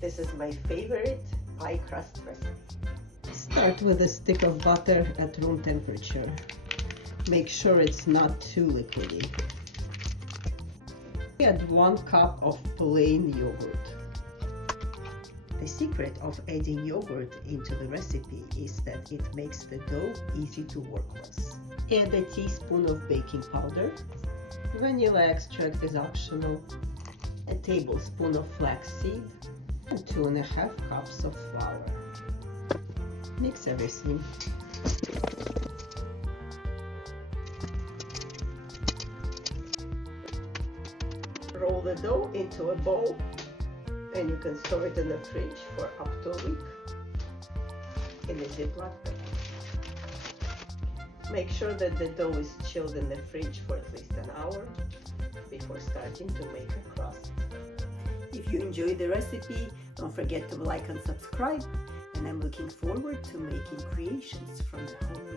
This is my favorite pie crust recipe. Start with a stick of butter at room temperature. Make sure it's not too liquidy. Add 1 cup of plain yogurt. The secret of adding yogurt into the recipe is that it makes the dough easy to work with. Add a teaspoon of baking powder. Vanilla extract is optional. A tablespoon of flaxseed and 2.5 cups of flour. Mix everything. Roll the dough into a bowl and you can store it in the fridge for up to a week in a Ziploc bag. Make sure that the dough is chilled in the fridge for at least an hour before starting to make a crust. If you enjoyed the recipe, don't forget to like and subscribe, and I'm looking forward to making creations from the home.